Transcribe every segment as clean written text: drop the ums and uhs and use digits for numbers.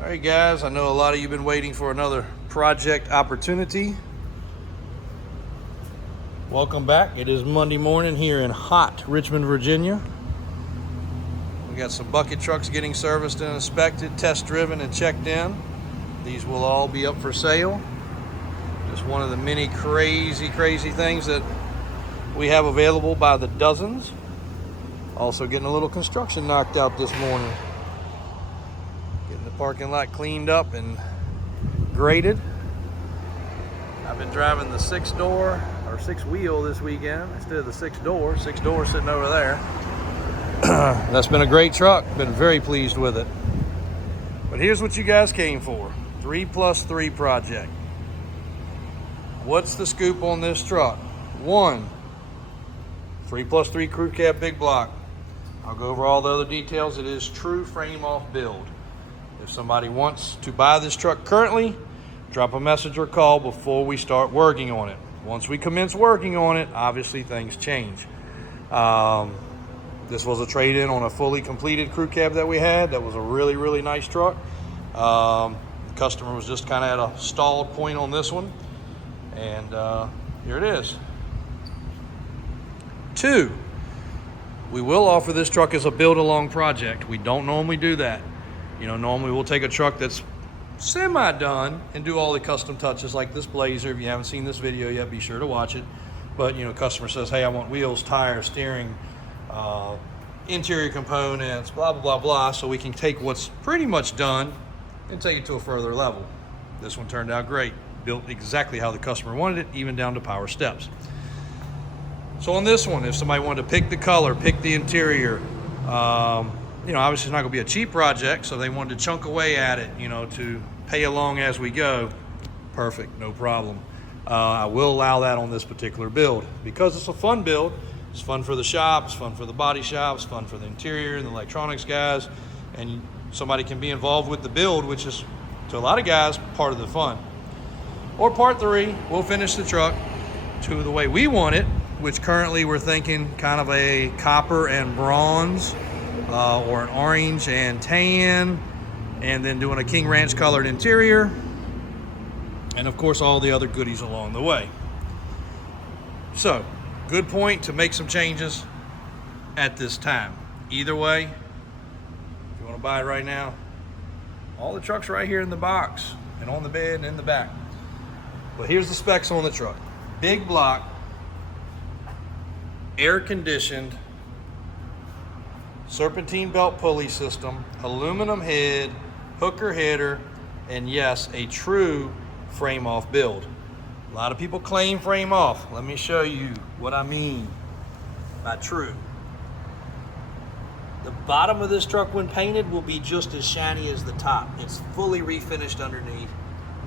All right, guys, I know a lot of you have been waiting for another project opportunity. Welcome back. It is Monday morning here in hot Richmond, Virginia. We got some bucket trucks getting serviced and inspected, test driven and checked in. These will all be up for sale. Just one of the many crazy things that we have available by the dozens. Also getting a little construction knocked out this morning. Getting the parking lot cleaned up and graded. I've been driving the six wheel this weekend instead of the six door sitting over there. That's been a great truck. Been very pleased with it. But here's what you guys came for. 3+3 project. What's the scoop on this truck? 1, 3+3 crew cab big block. I'll go over all the other details. It is true frame off build. If somebody wants to buy this truck currently, drop a message or call before we start working on it. Once we commence working on it, obviously things change. This was a trade-in on a fully completed crew cab that we had. That was a really nice truck. The customer was just kind of at a stalled point on this one. And here it is. 2, we will offer this truck as a build-along project. We don't normally do that. Normally we'll take a truck that's semi-done and do all the custom touches like this Blazer. If you haven't seen this video yet, be sure to watch it. But, customer says, hey, I want wheels, tires, steering, interior components, blah, blah, blah, blah. So we can take what's pretty much done and take it to a further level. This one turned out great. Built exactly how the customer wanted it, even down to power steps. So on this one, if somebody wanted to pick the color, pick the interior, obviously it's not going to be a cheap project, so they wanted to chunk away at it, to pay along as we go. Perfect, no problem. I will allow that on this particular build because it's a fun build. It's fun for the shop, it's fun for the body shop, it's fun for the interior and the electronics guys, and somebody can be involved with the build, which is, to a lot of guys, part of the fun. Or part 3, we'll finish the truck to the way we want it, which currently we're thinking kind of a copper and bronze, or an orange and tan, and then doing a King Ranch colored interior, and of course all the other goodies along the way. So, good point to make some changes at this time. Either way, if you want to buy it right now, all the trucks right here in the box and on the bed and in the back. But here's the specs on the truck. Big block, air conditioned, serpentine belt pulley system, aluminum head, hooker header, and yes, a true frame off build. A lot of people claim frame off. Let me show you what I mean by true. The bottom of this truck when painted will be just as shiny as the top. It's fully refinished underneath.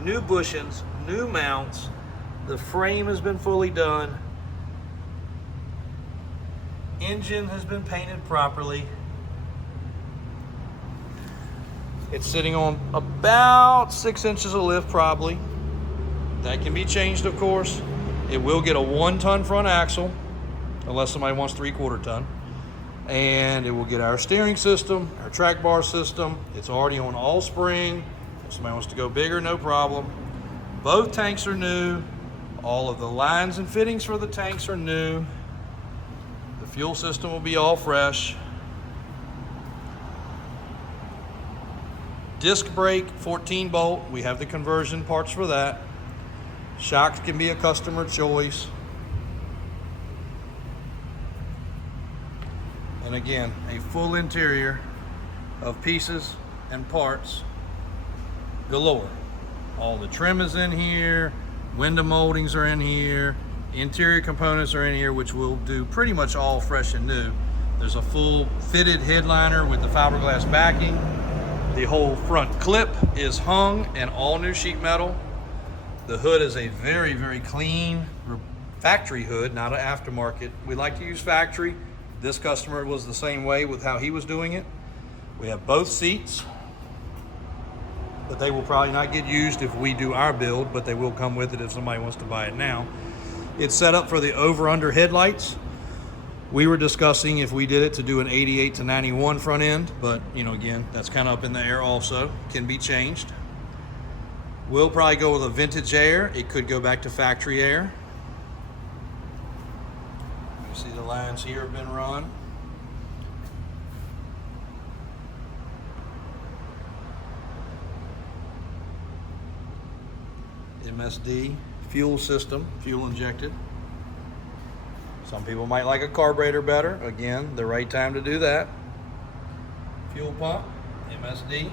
New bushings, new mounts. The frame has been fully done. Engine has been painted properly. It's sitting on about 6 inches of lift probably. That can be changed, of course. It will get a 1-ton front axle, unless somebody wants 3/4 ton. And it will get our steering system, our track bar system. It's already on all spring. If somebody wants to go bigger, no problem. Both tanks are new. All of the lines and fittings for the tanks are new. The fuel system will be all fresh. Disc brake, 14 bolt. We have the conversion parts for that. Shocks can be a customer choice. And again, a full interior of pieces and parts galore. All the trim is in here. Window moldings are in here. Interior components are in here, which we'll do pretty much all fresh and new. There's a full fitted headliner with the fiberglass backing. The whole front clip is hung in all new sheet metal. The hood is a very clean factory hood, not an aftermarket. We like to use factory. This customer was the same way with how he was doing it. We have both seats, but they will probably not get used if we do our build, but they will come with it if somebody wants to buy it now. It's set up for the over-under headlights. We were discussing if we did it to do an 88 to 91 front end, but you know, again, that's kind of up in the air also, can be changed. We'll probably go with a vintage air. It could go back to factory air. You see the lines here have been run. MSD fuel system, fuel injected. Some people might like a carburetor better. Again, the right time to do that. Fuel pump, MSD.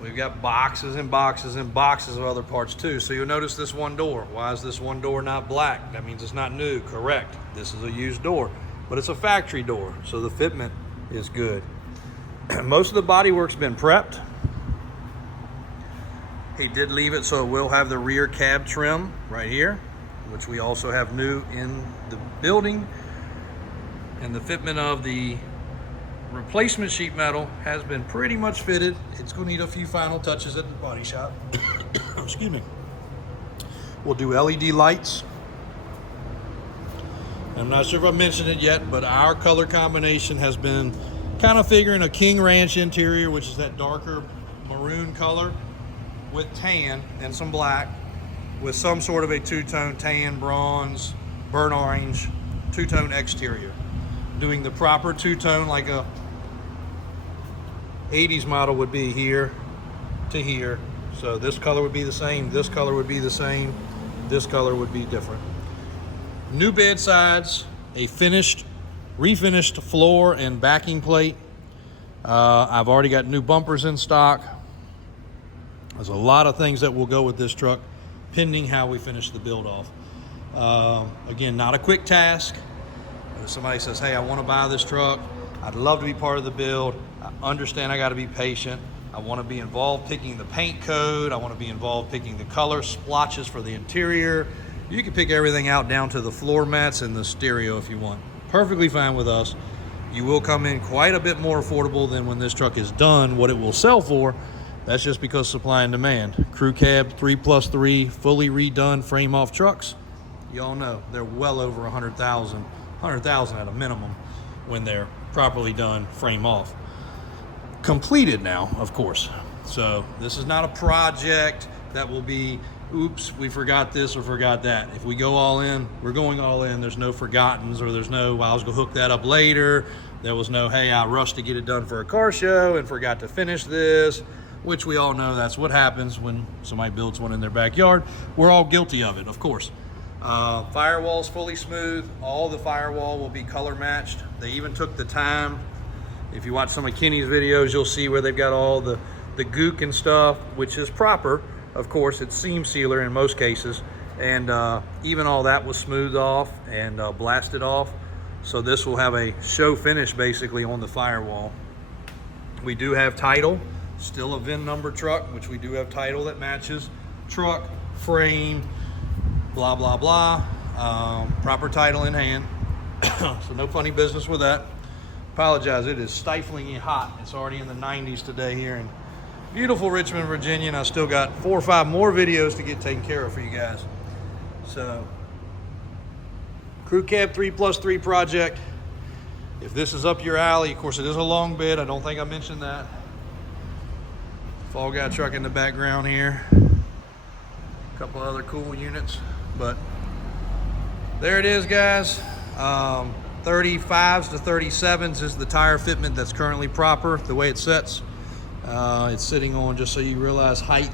We've got boxes and boxes and boxes of other parts too. So you'll notice this one door. Why is this one door not black? That means it's not new, correct. This is a used door, but it's a factory door, so the fitment is good. Most of the bodywork's been prepped. He did leave it so it will have the rear cab trim right here, which we also have new in the building. And the fitment of the replacement sheet metal has been pretty much fitted. It's going to need a few final touches at the body shop. Excuse me. We'll do LED lights. I'm not sure if I mentioned it yet, but our color combination has been kind of figuring a King Ranch interior, which is that darker maroon color with tan and some black, with some sort of a two-tone tan, bronze, burnt orange, two-tone exterior. Doing the proper two-tone like a 80s model would be here to here. So this color would be the same, this color would be the same, this color would be different. New bed sides, a refinished floor and backing plate. I've already got new bumpers in stock. There's a lot of things that will go with this truck, pending how we finish the build off. Again, not a quick task. If somebody says, hey, I want to buy this truck, I'd love to be part of the build. I understand I got to be patient. I want to be involved picking the paint code. I want to be involved picking the color splotches for the interior. You can pick everything out down to the floor mats and the stereo if you want. Perfectly fine with us. You will come in quite a bit more affordable than when this truck is done, what it will sell for. That's just because supply and demand. Crew cab 3+3 fully redone frame off trucks. Y'all know they're well over 100,000 at a minimum when they're properly done frame off. Completed now, of course. So this is not a project that will be, oops, we forgot this or forgot that. If we go all in, we're going all in. There's no forgottens, or there's no, well, I was gonna hook that up later. There was no, hey, I rushed to get it done for a car show and forgot to finish this, which we all know that's what happens when somebody builds one in their backyard. We're all guilty of it, of course. Firewall's fully smooth. All the firewall will be color matched. They even took the time. If you watch some of Kenny's videos, you'll see where they've got all the gook and stuff, which is proper. Of course, it's seam sealer in most cases. And even all that was smoothed off and blasted off. So this will have a show finish basically on the firewall. We do have title, still a VIN number truck, which we do have title that matches truck, frame, blah, blah, blah. Proper title in hand. So no funny business with that. Apologize, it is stiflingly hot. It's already in the 90s today here in beautiful Richmond, Virginia, and I still got 4 or 5 more videos to get taken care of for you guys. So, Crew Cab 3+3 project. If this is up your alley, of course it is a long bed. I don't think I mentioned that. Fall Guy truck in the background here. A couple other cool units, but there it is, guys. 35s to 37s is the tire fitment that's currently proper, the way it sets. It's sitting on, just so you realize height,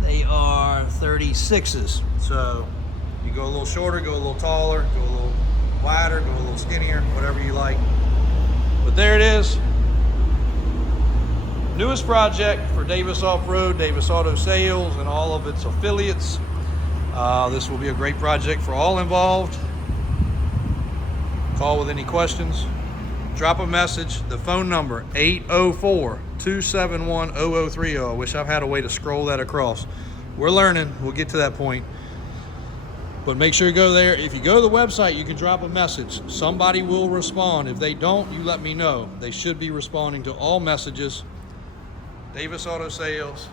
they are 36s. So you go a little shorter, go a little taller, go a little wider, go a little skinnier, whatever you like. But there it is. Newest project for Davis Off-Road, Davis Auto Sales, and all of its affiliates. This will be a great project for all involved. Call with any questions. Drop a message. The phone number, 804-271-0030. I wish I've had a way to scroll that across. We're learning. We'll get to that point. But make sure you go there. If you go to the website, you can drop a message. Somebody will respond. If they don't, you let me know. They should be responding to all messages. Davis Auto Sales.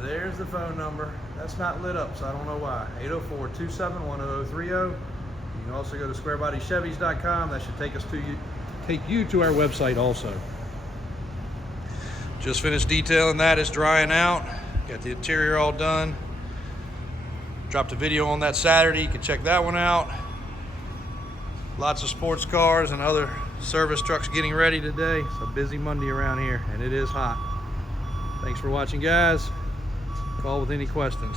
There's the phone number. That's not lit up, so I don't know why. 804-271-0030. You can also go to squarebodyschevys.com. That should take you to our website also. Just finished detailing that. It's drying out. Got the interior all done. Dropped a video on that Saturday. You can check that one out. Lots of sports cars and other service trucks getting ready today. It's a busy Monday around here, and it is hot. Thanks for watching, guys. Call with any questions.